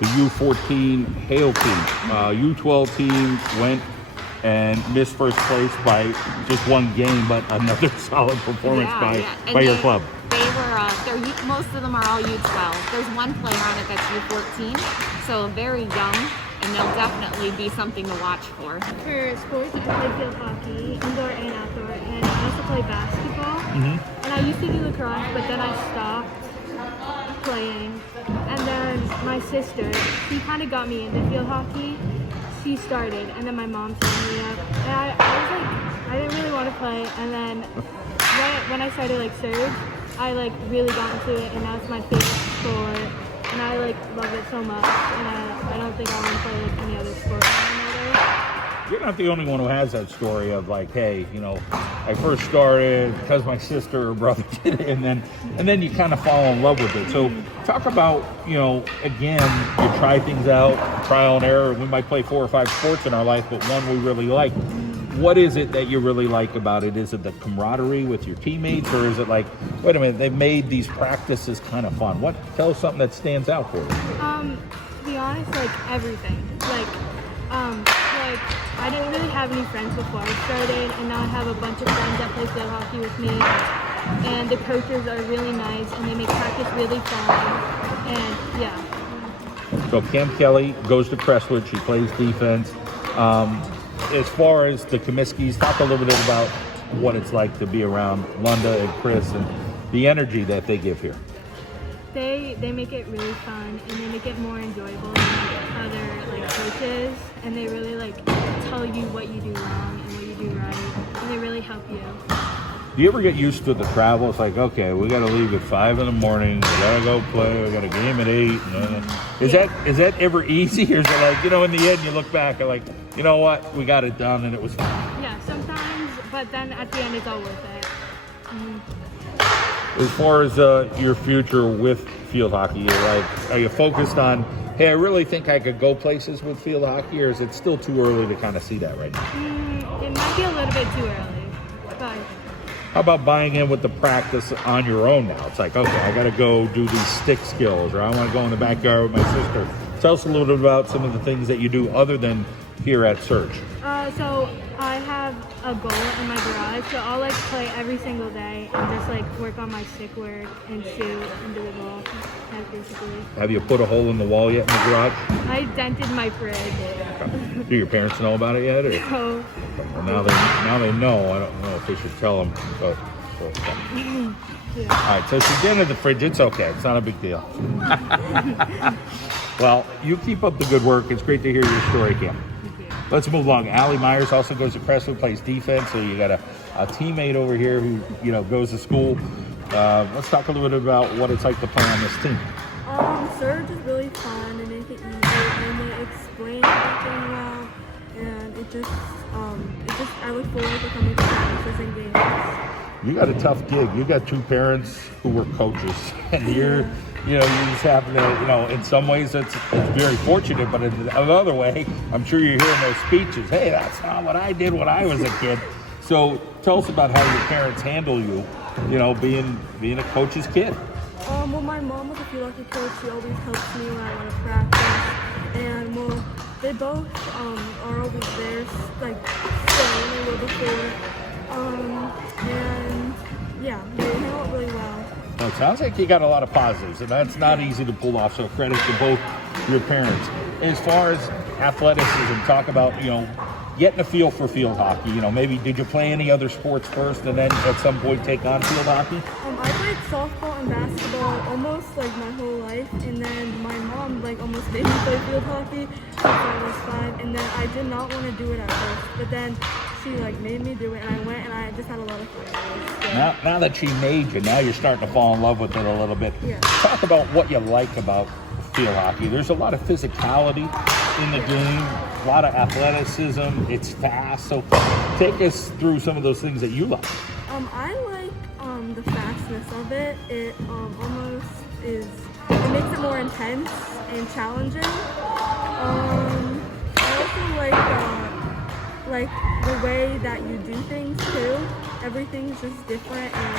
the U14 Hale team. U12 team went and missed first place by just one game, but another solid performance by your club. They were, most of them are all U12. There's one player on it that's U14, so very young, and they'll definitely be something to watch for. For sports, I play field hockey, indoor and outdoor, and I also play basketball. And I used to do lacrosse, but then I stopped playing. And then my sister, she kind of got me into field hockey. She started, and then my mom signed me up. And I was like, I didn't really want to play. And then when I started like surge, I like really got into it, and now it's my favorite sport. And I like love it so much. And I don't think I want to play like any other sport anymore. You're not the only one who has that story of like, hey, you know, I first started because my sister or brother did it, and then you kind of fall in love with it. So talk about, you know, again, you try things out, trial and error. We might play 4 or 5 sports in our life, but one we really like. What is it that you really like about it? Is it the camaraderie with your teammates, or is it like, wait a minute, they've made these practices kind of fun? Tell us something that stands out for you. To be honest, like everything. Like I didn't really have any friends before I started, and now I have a bunch of friends that play field hockey with me. And the coaches are really nice, and they make practice really fun. And yeah. So Cam Kelly goes to Crestwood. She plays defense. As far as the Comiskey's, talk a little bit about what it's like to be around Lunda and Chris and the energy that they give here. They make it really fun, and they make it more enjoyable than other like coaches, and they really like tell you what you do wrong and what you do right, and they really help you. Do you ever get used to the travel? It's like, okay, we got to leave at 5 in the morning. We got to go play. We got a game at 8. Is that ever easy, or is it like, you know, in the end you look back and like, you know what, we got it done and it was fun? Yeah, sometimes, but then at the end it's all worth it. As far as your future with field hockey, are you focused on, hey, I really think I could go places with field hockey, or is it still too early to kind of see that right now? It might be a little bit too early, but... How about buying in with the practice on your own now? It's like, okay, I got to go do these stick skills, or I want to go in the backyard with my sister. Tell us a little bit about some of the things that you do other than here at Surge. So I have a goal in my garage, so I'll like play every single day and just like work on my stick work and shoot and do the ball. That's basically. Have you put a hole in the wall yet in the garage? I dented my fridge. Do your parents know about it yet? Or? No. Well, now they know. I don't know if they should tell them. But, yeah. All right, so she dented the fridge. It's okay. It's not a big deal. Well, you keep up the good work. It's great to hear your story, Cam. Let's move along. Allie Myers also goes to Crestwood, plays defense. So you got a teammate over here who, you know, goes to school. Let's talk a little bit about what it's like to play on this team. Surge is really fun and make it easy, and they explain everything well, and it just I look forward to coming to practices and games. You got a tough gig. You got 2 parents who were coaches, and you just happen to, you know, in some ways it's very fortunate, but in another way, I'm sure you're hearing those speeches. Hey, that's not what I did when I was a kid. So tell us about how your parents handle you, you know, being a coach's kid. Well, my mom was a field hockey coach. She always helps me when I want to practice, and well, they both are always there, like still they were before, and yeah, they handle it really well. Well, it sounds like you got a lot of positives, and that's not easy to pull off, so credit to both your parents. As far as athleticism, talk about, you know, getting a feel for field hockey. You know, maybe did you play any other sports first and then at some point take on field hockey? I played softball and basketball almost like my whole life, and then my mom like almost made me play field hockey since I was 5, and then I did not want to do it at first, but then she like made me do it, and I went, and I just had a lot of fun. So. Now that she made you, now you're starting to fall in love with it a little bit. Yeah. Talk about what you like about field hockey. There's a lot of physicality in the game, a lot of athleticism. It's fast. So take us through some of those things that you like. I like the fastness of it. It almost is. It makes it more intense and challenging. I also like the way that you do things too. Everything's just different, and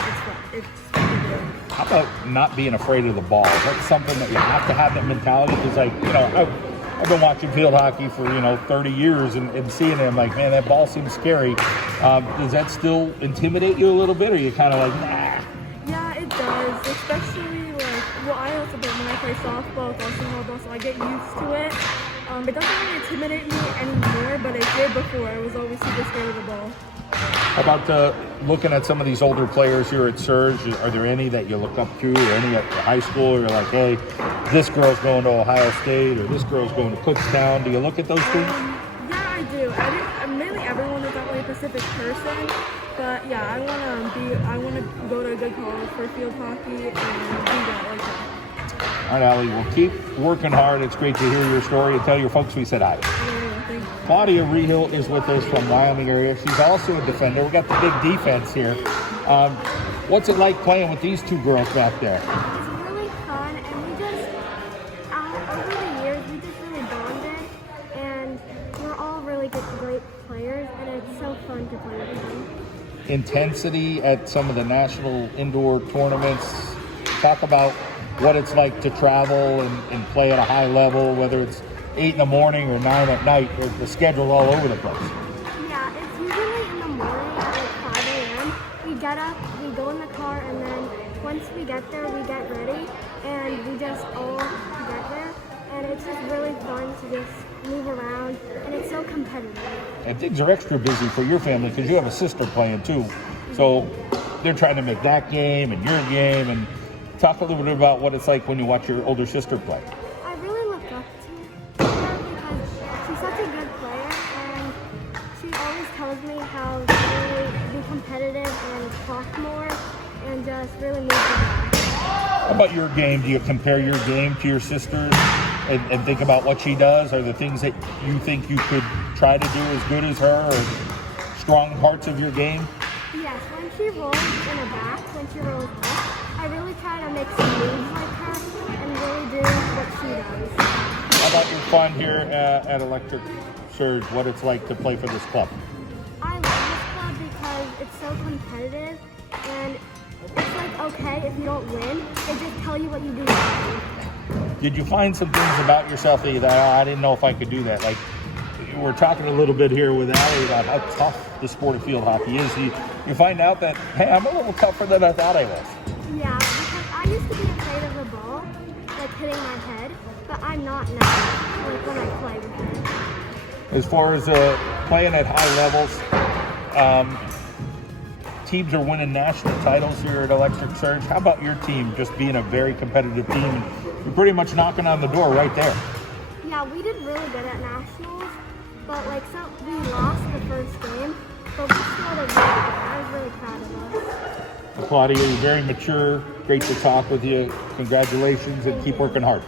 it's fun. How about not being afraid of the ball? That's something that you have to have that mentality. Because, like, you know, I've been watching field hockey for, 30 years and seeing it. I'm like, man, that ball seems scary. Does that still intimidate you a little bit? Or are you kind of like, nah? Yeah, it does. Especially I also play when I play softball, volleyball, so I get used to it. It doesn't really intimidate me anymore, but it did before. I was always super scared of the ball. How about looking at some of these older players here at Surge? Are there any that you look up to, or any at high school? Or you're like, hey, this girl's going to Ohio State, or this girl's going to Kutztown. Do you look at those things? Yeah, I do. Mainly everyone is not really a specific person, but yeah, I want to go to a good college for field hockey and do that like that. All right, Allie, well, keep working hard. It's great to hear your story, and tell your folks we said hi. Yeah, thank you. Claudia Rehill is with us from Wyoming area. She's also a defender. We got the big defense here. What's it like playing with these two girls back there? It's really fun, and we just, over the years, we just really bonded, and we're all really great players, and it's so fun to play with them. Intensity at some of the national indoor tournaments. Talk about what it's like to travel and play at a high level, whether it's 8 in the morning or 9 at night. The schedule's all over the place. Yeah, it's usually in the morning at like 5 a.m. We get up, we go in the car, and then once we get there, we get ready, and we just all get there. And it's just really fun to just move around, and it's so competitive. And things are extra busy for your family because you have a sister playing too. So they're trying to make that game and your game. And talk a little bit about what it's like when you watch your older sister play. I really look up to her because she's such a good player, and she always tells me how to really be competitive and talk more and just really move around. How about your game? Do you compare your game to your sister's and think about what she does? Are there things that you think you could try to do as good as her, or strong parts of your game? Yes, when she rolls in a back, when she rolls up, I really try to make some moves like her and really do what she does. How about your fun here at Electric Surge? What it's like to play for this club? I love this club because it's so competitive, and it's like, okay, if you don't win, they just tell you what you do wrong. Did you find some things about yourself that you thought, oh, I didn't know if I could do that? Like, we're talking a little bit here with Allie about how tough the sport of field hockey is. You find out that, hey, I'm a little tougher than I thought I was. Yeah, because I used to be afraid of the ball, like hitting my head, but I'm not now, like when I play with it. As far as playing at high levels, teams are winning national titles here at Electric Surge. How about your team just being a very competitive team? You're pretty much knocking on the door right there. Yeah, we did really good at nationals, but we lost the first game, but we still did really good. I was really proud of us. Claudia, you're very mature. Great to talk with you. Congratulations, and keep working hard.